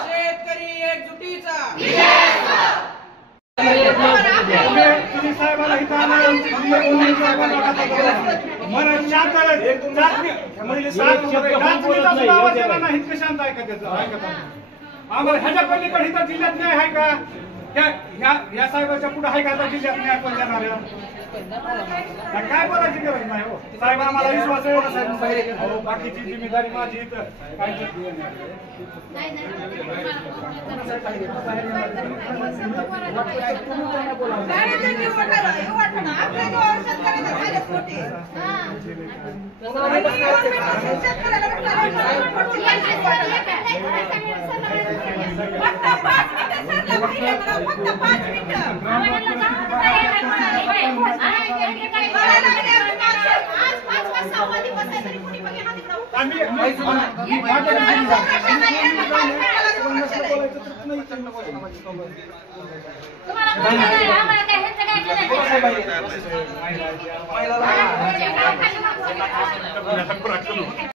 शेतकरी एकजुटीचा तुम्ही साहेबाला इथं आला शांत आहे का त्याचं आम्हाला ह्याच्या पलीकडे इथं जिल्ह्यात न्याय आहे का? या साहेबाच्या पुढे आहे का जिल्ह्यात न्याय पण देणार काय बोलायची गरज नाही हो साहेब आम्हाला विश्वास आहे साहेब बाकीची जिम्मेदारी माझी इथं काय